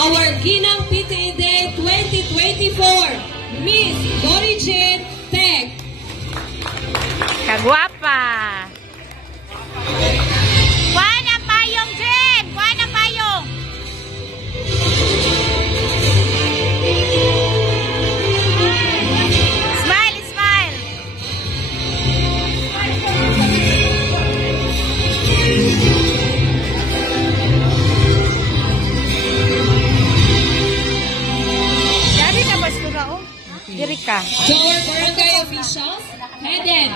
our Ginang PTA Day 2024, Miss Dory Jane Tech. Kagwapa. Kuha na payong, Jen! Kuha na payong! Smile, smile! Sabi na, mas ko na, oh. Diri ka. To our barangay officials, headed